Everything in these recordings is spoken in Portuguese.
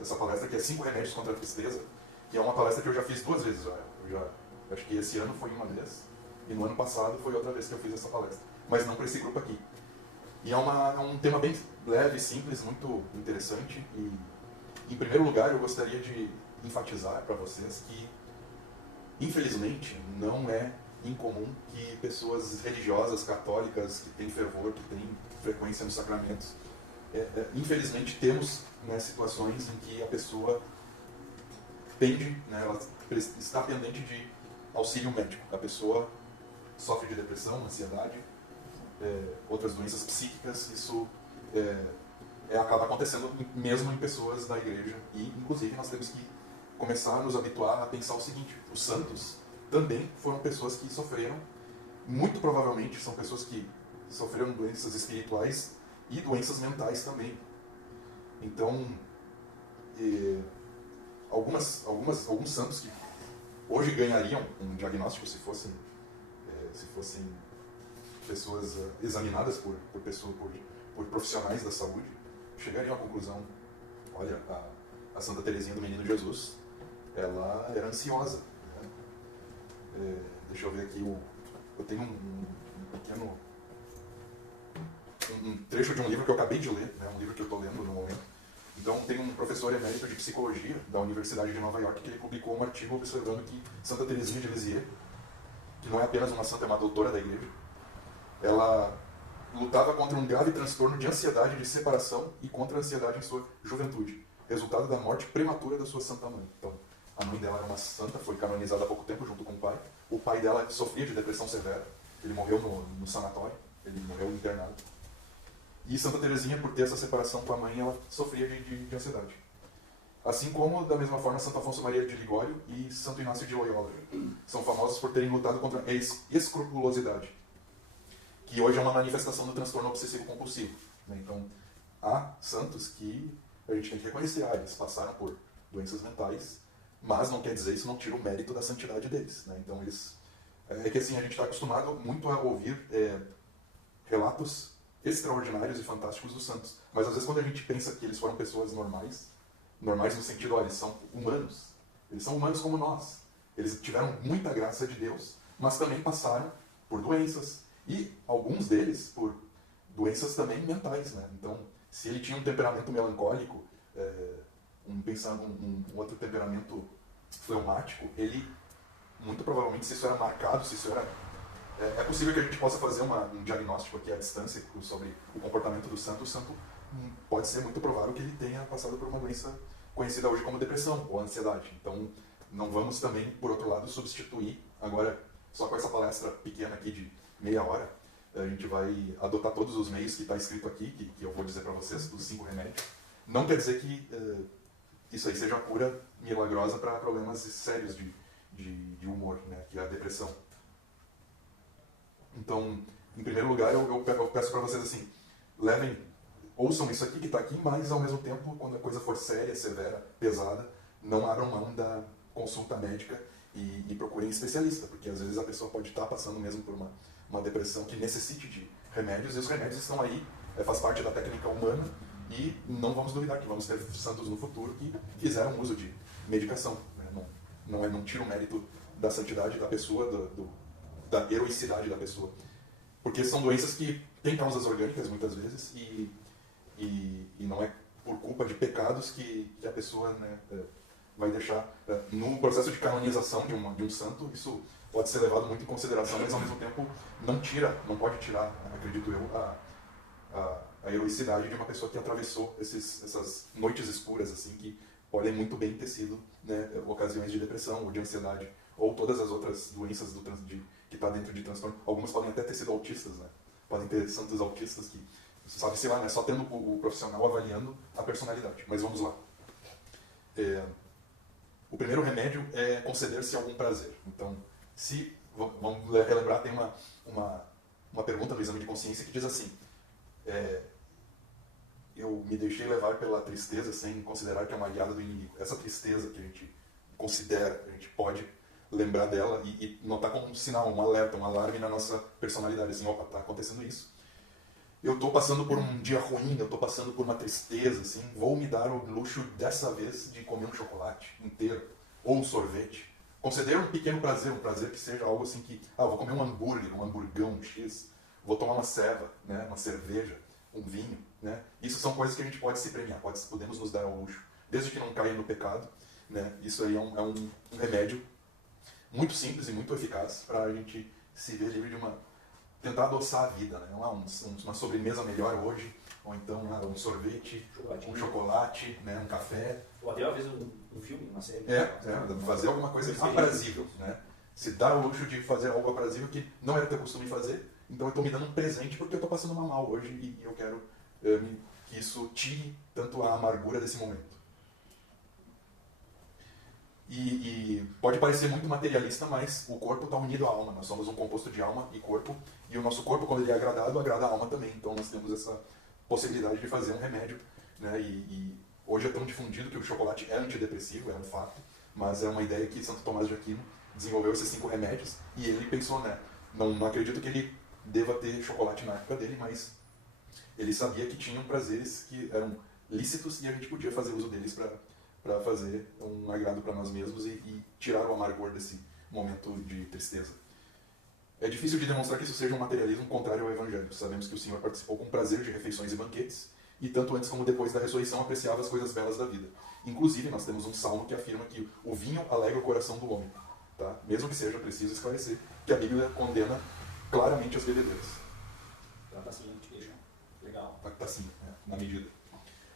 essa palestra, que é 5 remédios contra a tristeza, que é uma palestra que eu já fiz 2 vezes já. Acho que esse ano foi uma vez, e no ano passado foi outra vez que eu fiz essa palestra. Mas não para esse grupo aqui. E é um tema bem leve, simples, muito interessante. E, em primeiro lugar, eu gostaria de enfatizar para vocês que, infelizmente, não é incomum que pessoas religiosas, católicas, que têm fervor, que têm frequência nos sacramentos, infelizmente temos, né, situações em que a pessoa pende, né, ela está pendente de auxílio médico. A pessoa sofre de depressão, ansiedade, outras doenças psíquicas. Isso acaba acontecendo mesmo em pessoas da igreja. E, inclusive, nós temos que começar a nos habituar a pensar o seguinte: os santos também foram pessoas que sofreram, muito provavelmente são pessoas que sofreram doenças espirituais e doenças mentais também. Então, alguns santos que hoje ganhariam um diagnóstico se fossem pessoas examinadas por profissionais da saúde, chegariam à conclusão: olha, a Santa Teresinha do Menino Jesus, ela era ansiosa, né? Deixa eu ver aqui, eu tenho um pequeno trecho de um livro que eu acabei de ler, né? Um livro que eu estou lendo no momento. Então, tem um professor emérito de psicologia da Universidade de Nova York que ele publicou um artigo observando que Santa Teresinha de Lisieux, que não é apenas uma santa, é uma doutora da igreja, ela lutava contra um grave transtorno de ansiedade de separação e contra a ansiedade em sua juventude, resultado da morte prematura da sua santa mãe. Então, a mãe dela era uma santa, foi canonizada há pouco tempo junto com o pai. O pai dela sofria de depressão severa, ele morreu no sanatório, ele morreu internado. E Santa Teresinha, por ter essa separação com a mãe, ela sofria de ansiedade. Assim como, da mesma forma, Santo Afonso Maria de Ligório e Santo Inácio de Loyola são famosos por terem lutado contra a escrupulosidade, que hoje é uma manifestação do transtorno obsessivo-compulsivo, né? Então, há santos que a gente tem que reconhecer, eles passaram por doenças mentais, mas não quer dizer, isso não tira o mérito da santidade deles, né? Então, que assim, a gente está acostumado muito a ouvir relatos extraordinários e fantásticos dos santos, mas às vezes quando a gente pensa que eles foram pessoas normais no sentido, olha, eles são humanos como nós, eles tiveram muita graça de Deus, mas também passaram por doenças, e alguns deles por doenças também mentais, né? Então, se ele tinha um temperamento melancólico, um outro temperamento fleumático, ele, muito provavelmente, se isso era marcado, se isso era... É possível que a gente possa fazer um diagnóstico aqui à distância sobre o comportamento do santo. O santo pode ser muito provável que ele tenha passado por uma doença conhecida hoje como depressão ou ansiedade. Então, não vamos também, por outro lado, substituir, agora, só com essa palestra pequena aqui de meia hora, a gente vai adotar todos os meios que está escrito aqui, que eu vou dizer para vocês, dos 5 remédios. Não quer dizer que isso aí seja a cura milagrosa para problemas sérios de humor, né, que é a depressão. Então, em primeiro lugar, eu peço para vocês assim, ouçam isso aqui que está aqui, mas ao mesmo tempo, quando a coisa for séria, severa, pesada, não abram mão da consulta médica e procurem especialista, porque às vezes a pessoa pode estar passando mesmo por uma depressão que necessite de remédios, e os remédios estão aí, faz parte da técnica humana, e não vamos duvidar que vamos ter santos no futuro que fizeram uso de medicação, né? Não tira o mérito da santidade da pessoa, da heroicidade da pessoa, porque são doenças que têm causas orgânicas muitas vezes, e não é por culpa de pecados que a pessoa, né, vai deixar. No processo de canonização de um santo, isso pode ser levado muito em consideração, mas ao mesmo tempo não pode tirar, acredito eu, a heroicidade de uma pessoa que atravessou essas noites escuras, assim, que podem muito bem ter sido, né, ocasiões de depressão ou de ansiedade, ou todas as outras doenças que está dentro de transtorno. Algumas podem até ter sido autistas, né? Podem ter santos autistas que, sabe, sei lá, né? Só tendo o profissional avaliando a personalidade. Mas vamos lá. O primeiro remédio é conceder-se algum prazer. Então, vamos relembrar, tem uma pergunta no exame de consciência que diz assim: eu me deixei levar pela tristeza sem considerar que é uma aliada do inimigo. Essa tristeza que a gente considera, a gente pode lembrar dela e notar como um sinal, um alerta, um alarme na nossa personalidade, assim, opa, está acontecendo isso. eu estou passando por um dia ruim, eu estou passando por uma tristeza, assim, vou me dar o luxo dessa vez de comer um chocolate inteiro, ou um sorvete. Conceder um pequeno prazer, um prazer que seja algo assim que, vou comer um hambúrguer, um hamburgão, um X, vou tomar uma ceva, né, uma cerveja, um vinho, né. Isso são coisas que a gente pode se premiar, podemos nos dar ao luxo, desde que não caia no pecado, né. Isso aí é um remédio muito simples e muito eficaz para a gente se ver livre de tentar adoçar a vida, né? Uma sobremesa melhor hoje, ou então um sorvete, um chocolate, né? Um café. Ou até às vezes um filme, uma série. Fazer alguma coisa aprazível, né? Se dar o luxo de fazer algo aprazível que não era teu costume fazer, então eu estou me dando um presente porque eu estou passando uma mal hoje e eu quero que isso tire tanto a amargura desse momento. E pode parecer muito materialista, mas o corpo está unido à alma. Nós somos um composto de alma e corpo, e o nosso corpo, quando ele é agradado, agrada a alma também. Então nós temos essa possibilidade de fazer um remédio, né? E hoje é tão difundido que o chocolate é antidepressivo, é um fato, mas é uma ideia que Santo Tomás de Aquino desenvolveu esses 5 remédios, e ele pensou, né? Não acredito que ele deva ter chocolate na época dele, mas ele sabia que tinham prazeres que eram lícitos e a gente podia fazer uso deles para fazer um agrado para nós mesmos e tirar o amargor desse momento de tristeza. É difícil de demonstrar que isso seja um materialismo contrário ao Evangelho. Sabemos que o Senhor participou com prazer de refeições e banquetes, e tanto antes como depois da ressurreição apreciava as coisas belas da vida. Inclusive, nós temos um salmo que afirma que o vinho alegra o coração do homem. Tá? Mesmo que seja preciso esclarecer que a Bíblia condena claramente as bebedeiras. Ela está assim, legal. Está assim, na medida.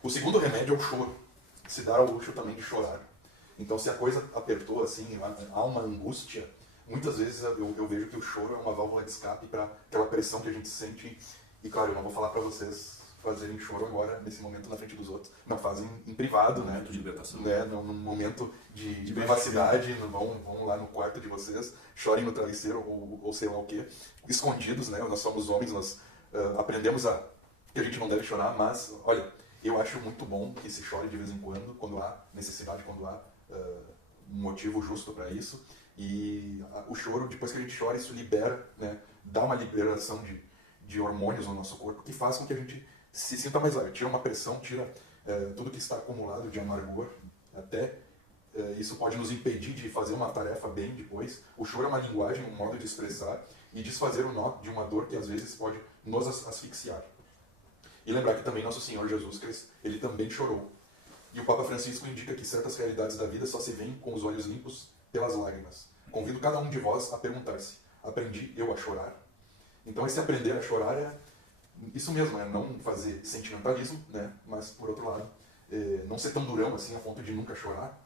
O segundo remédio é o choro. Se dar ao luxo também de chorar. Então, se a coisa apertou, assim, há uma angústia, muitas vezes eu vejo que o choro é uma válvula de escape para aquela pressão que a gente sente. E, claro, eu não vou falar para vocês fazerem choro agora, nesse momento, na frente dos outros. Não, fazem em privado, né? Momento de libertação. Né? Num momento de privacidade, vão lá no quarto de vocês, chorem no travesseiro ou sei lá o quê, escondidos, né? Nós somos homens, nós aprendemos que a gente não deve chorar, mas, olha, eu acho muito bom que se chore de vez em quando há necessidade, quando há um motivo justo para isso. E o choro, depois que a gente chora, isso libera, né, dá uma liberação de hormônios no nosso corpo que faz com que a gente se sinta mais leve. Tira uma pressão, tira tudo que está acumulado de amargor. Até isso pode nos impedir de fazer uma tarefa bem depois. O choro é uma linguagem, um modo de expressar e desfazer o nó de uma dor que às vezes pode nos asfixiar. E lembrar que também nosso Senhor Jesus Cristo, ele também chorou. E o Papa Francisco indica que certas realidades da vida só se veem com os olhos limpos pelas lágrimas. Convido cada um de vós a perguntar-se: aprendi eu a chorar? Então esse aprender a chorar é isso mesmo, é não fazer sentimentalismo, né? Mas por outro lado, não ser tão durão assim a ponto de nunca chorar.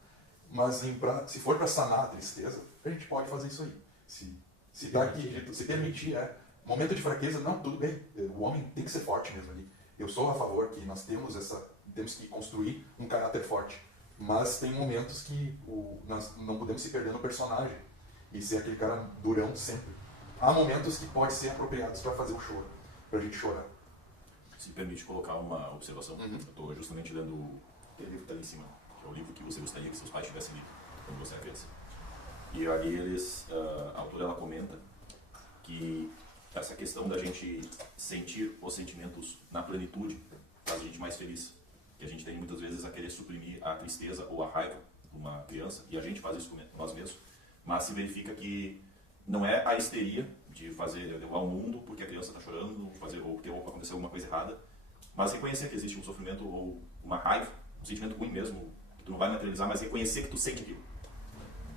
Mas se for para sanar a tristeza, a gente pode fazer isso aí. Se permitir, momento de fraqueza, não, tudo bem. O homem tem que ser forte mesmo ali. Eu sou a favor que nós temos que construir um caráter forte. Mas tem momentos que nós não podemos se perder no personagem e ser aquele cara durão sempre. Há momentos que podem ser apropriados para fazer o choro, para a gente chorar. Se permite colocar uma observação, eu estou justamente lendo aquele livro que está ali em cima, que é o livro que você gostaria que seus pais tivessem lido quando você era criança. E ali a autora ela comenta que essa questão da gente sentir os sentimentos na plenitude faz a gente mais feliz. Que a gente tem muitas vezes a querer suprimir a tristeza ou a raiva de uma criança, e a gente faz isso com nós mesmos, mas se verifica que não é a histeria de fazer levar o mundo porque a criança está chorando, ou porque aconteceu alguma coisa errada, mas reconhecer que existe um sofrimento ou uma raiva, um sentimento ruim mesmo, que tu não vai materializar, mas reconhecer que tu sente aquilo.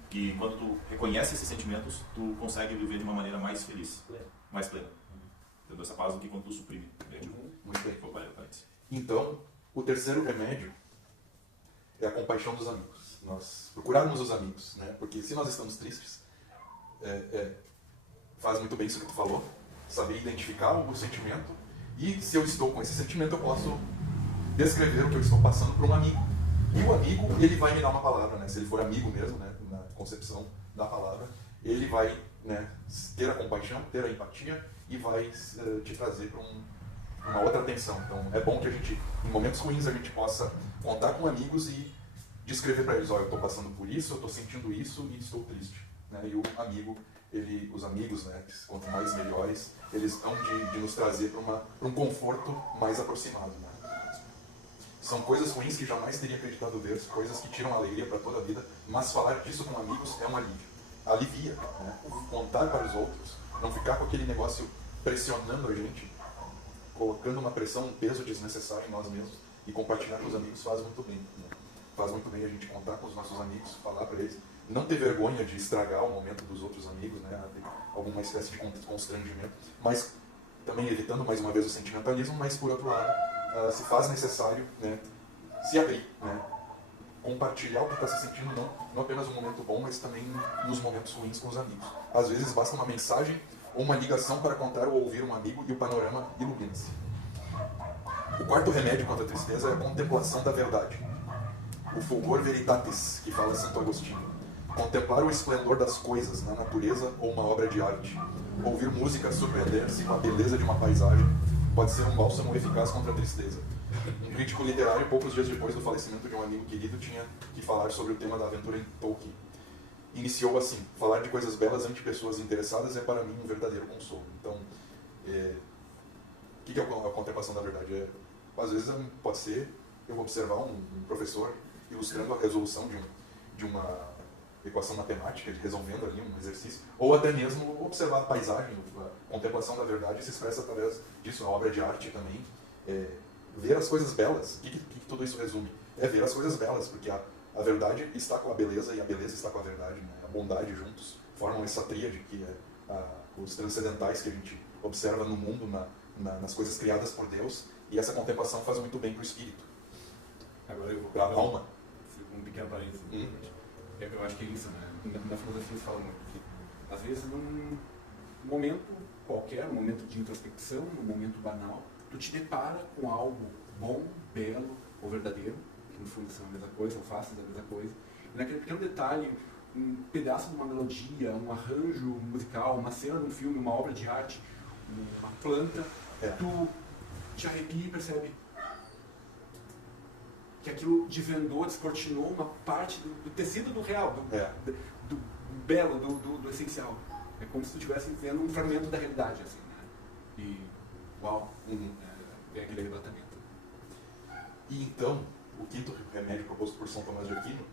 Que quando tu reconhece esses sentimentos, tu consegue viver de uma maneira mais feliz, mais plena. Tendo essa paz do que quando tu suprime. Muito bem. Então, o terceiro remédio é a compaixão dos amigos. Nós procurarmos os amigos, né? Porque se nós estamos tristes, faz muito bem isso que tu falou, saber identificar o sentimento, e se eu estou com esse sentimento, eu posso descrever o que eu estou passando para um amigo. E o amigo, ele vai me dar uma palavra, né? Se ele for amigo mesmo, né? Na concepção da palavra, ele vai, né, ter a compaixão, ter a empatia e vai te trazer para uma outra atenção. Então é bom que a gente, em momentos ruins, a gente possa contar com amigos e descrever para eles: olha, eu estou passando por isso, eu estou sentindo isso e estou triste. Né? E o amigo os amigos, né, que quanto mais melhores, eles hão de nos trazer para um conforto mais aproximado. Né? São coisas ruins que jamais teria acreditado ver, coisas que tiram alegria para toda a vida, mas falar disso com amigos é um alívio. Alivia, né? Contar para os outros, não ficar com aquele negócio pressionando a gente, colocando uma pressão, um peso desnecessário em nós mesmos, e compartilhar com os amigos faz muito bem. Né? Faz muito bem a gente contar com os nossos amigos, falar para eles, não ter vergonha de estragar o momento dos outros amigos, né? Alguma espécie de constrangimento, mas também evitando mais uma vez o sentimentalismo, mas por outro lado, se faz necessário, né, se abrir, né, compartilhar o que está se sentindo, não apenas no momento bom, mas também nos momentos ruins com os amigos. Às vezes basta uma mensagem ou uma ligação para contar ou ouvir um amigo e o panorama ilumina-se. O quarto remédio contra a tristeza é a contemplação da verdade. O fulgor veritatis, que fala Santo Agostinho. Contemplar o esplendor das coisas na natureza ou uma obra de arte. Ouvir música surpreender-se com a beleza de uma paisagem pode ser um bálsamo eficaz contra a tristeza. Um crítico literário, poucos dias depois do falecimento de um amigo querido, tinha que falar sobre o tema da aventura em Tolkien. Iniciou assim: falar de coisas belas ante pessoas interessadas é para mim um verdadeiro consolo. Então, o que é a contemplação da verdade? Às vezes pode ser eu observar um professor ilustrando a resolução de uma equação matemática, resolvendo ali um exercício, ou até mesmo observar a paisagem. A contemplação da verdade se expressa através disso, a obra de arte também. Ver as coisas belas. O que tudo isso resume? É ver as coisas belas, porque a verdade está com a beleza e a beleza está com a verdade. Né? A bondade juntos formam essa tríade que é os transcendentais que a gente observa no mundo, nas coisas criadas por Deus, e essa contemplação faz muito bem para o espírito. Agora eu vou para a alma. Um pequeno parênteses. Eu acho que é isso, né? Na filosofia se fala muito que, às vezes, num momento qualquer, num momento de introspecção, num momento banal, tu te depara com algo bom, belo ou verdadeiro, que no fundo são a mesma coisa, ou faces a mesma coisa, e naquele pequeno detalhe, um pedaço de uma melodia, um arranjo musical, uma cena de um filme, uma obra de arte, uma planta, tu te arrepia e percebe que aquilo desvendou, descortinou uma parte do tecido do real, do belo, do essencial. É como se tu estivesse vendo um fragmento da realidade, assim, né? E, uau, é aquele arrebatamento. E então, o quinto remédio proposto por São Tomás de Aquino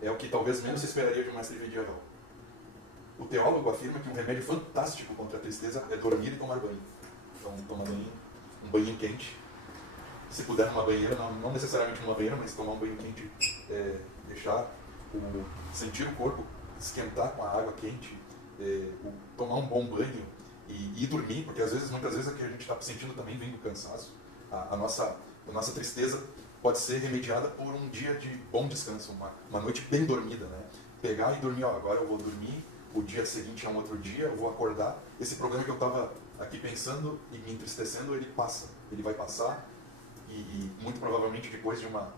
é o que talvez menos se esperaria de um mestre medieval. O teólogo afirma que um remédio fantástico contra a tristeza é dormir e tomar banho. Então, tomar banho, um banho quente. Se puder numa banheira, não necessariamente numa banheira, mas tomar um banho quente, sentir o corpo esquentar com a água quente, tomar um bom banho e dormir, porque muitas vezes é que a gente está sentindo também vem do cansaço. A nossa tristeza pode ser remediada por um dia de bom descanso, uma noite bem dormida, né? Pegar e dormir, agora eu vou dormir, o dia seguinte é um outro dia, eu vou acordar, esse problema que eu estava aqui pensando e me entristecendo, ele vai passar, e muito provavelmente depois de uma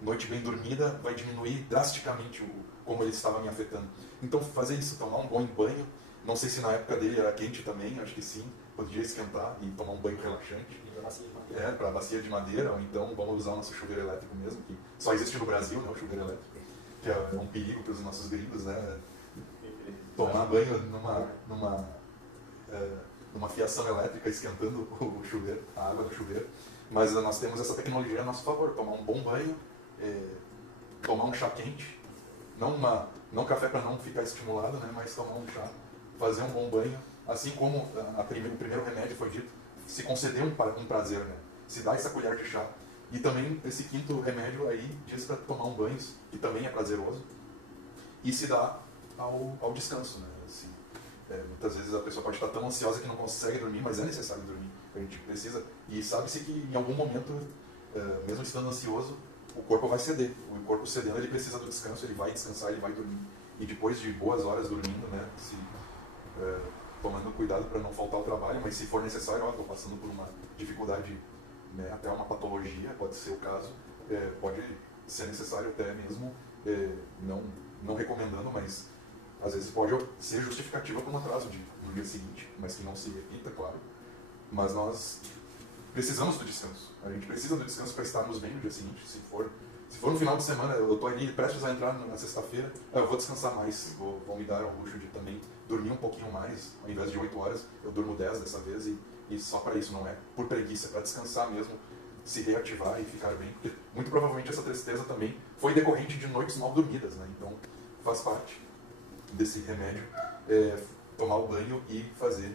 noite bem dormida vai diminuir drasticamente como ele estava me afetando. Então fazer isso, tomar um bom banho, não sei se na época dele era quente também, acho que sim, podia esquentar e tomar um banho relaxante. Para bacia de madeira, ou então vamos usar o nosso chuveiro elétrico mesmo, que só existe no Brasil, né, o chuveiro elétrico, que é um perigo para os nossos gringos, né? Tomar banho numa fiação elétrica esquentando o chuveiro, a água do chuveiro. Mas nós temos essa tecnologia a nosso favor, tomar um bom banho, tomar um chá quente, não café para não ficar estimulado, né, mas tomar um chá, fazer um bom banho, assim como o primeiro remédio foi dito, se conceder um prazer, né, se dá essa colher de chá. E também esse quinto remédio aí diz para tomar um banho, que também é prazeroso, e se dá ao descanso, né, assim, muitas vezes a pessoa pode estar tão ansiosa que não consegue dormir, mas é necessário dormir. A gente precisa, e sabe-se que em algum momento, mesmo estando ansioso, o corpo vai ceder. O corpo cedendo, ele precisa do descanso, ele vai descansar, ele vai dormir. E depois de boas horas dormindo, né, tomando cuidado para não faltar ao trabalho, mas se for necessário, estou passando por uma dificuldade, né, até uma patologia, pode ser o caso, pode ser necessário até mesmo, não recomendando, mas às vezes pode ser justificativa para um atraso no dia seguinte, mas que não se repita, claro. Mas nós precisamos do descanso. A gente precisa do descanso para estarmos bem no dia seguinte. Se for Se for no final de semana, eu tô ali prestes a entrar na sexta-feira, eu vou descansar mais, vou me dar ao luxo de também dormir um pouquinho mais, ao invés de 8 horas, eu durmo 10 dessa vez, e só para isso, não é por preguiça, é para descansar mesmo, se reativar e ficar bem, porque muito provavelmente essa tristeza também foi decorrente de noites mal dormidas, né? Então faz parte desse remédio tomar o banho e fazer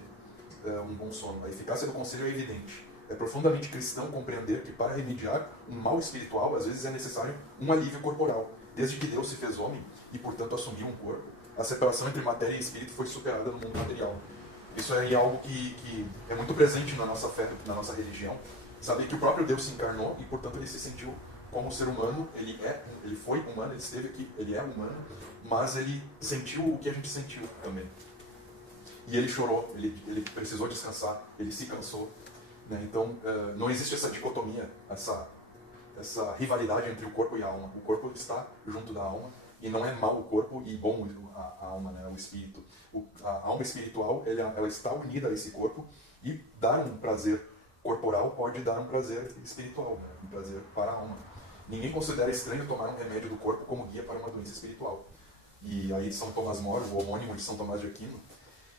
um bom sono. A eficácia do conselho é evidente. É profundamente cristão compreender que para remediar um mal espiritual, às vezes é necessário um alívio corporal. Desde que Deus se fez homem e, portanto, assumiu um corpo, a separação entre matéria e espírito foi superada no mundo material. Isso é algo que é muito presente na nossa fé, na nossa religião. Saber que o próprio Deus se encarnou e, portanto, ele se sentiu como ser humano. Ele foi humano, ele esteve aqui, ele é humano, mas ele sentiu o que a gente sentiu também. E ele chorou, ele precisou descansar, ele se cansou. Né? Então, não existe essa dicotomia, essa rivalidade entre o corpo e a alma. O corpo está junto da alma, e não é mal o corpo e bom a alma, né? O espírito. A alma espiritual, ela está unida a esse corpo, e dar um prazer corporal pode dar um prazer espiritual, né? Um prazer para a alma. Ninguém considera estranho tomar um remédio do corpo como guia para uma doença espiritual. E aí São Tomás Moro, o homônimo de São Tomás de Aquino,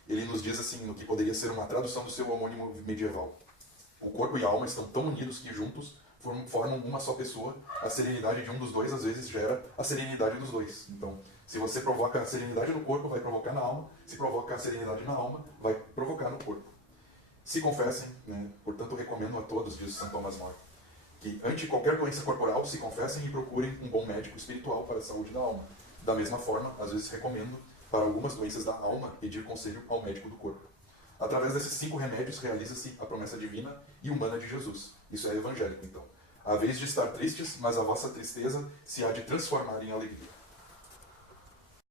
ele nos diz assim, no que poderia ser uma tradução do seu homônimo medieval: o corpo e a alma estão tão unidos que juntos formam uma só pessoa. A serenidade de um dos dois às vezes gera a serenidade dos dois. Então, se você provoca a serenidade no corpo, vai provocar na alma. Se provoca a serenidade na alma, vai provocar no corpo. Se confessem, né? Portanto, recomendo a todos, diz São Tomás Moro, que ante qualquer doença corporal se confessem e procurem um bom médico espiritual para a saúde da alma. Da mesma forma, às vezes recomendo, para algumas doenças da alma, pedir conselho ao médico do corpo. Através desses 5 remédios realiza-se a promessa divina e humana de Jesus. Isso é evangélico, então. Há vez de estar tristes, mas a vossa tristeza se há de transformar em alegria.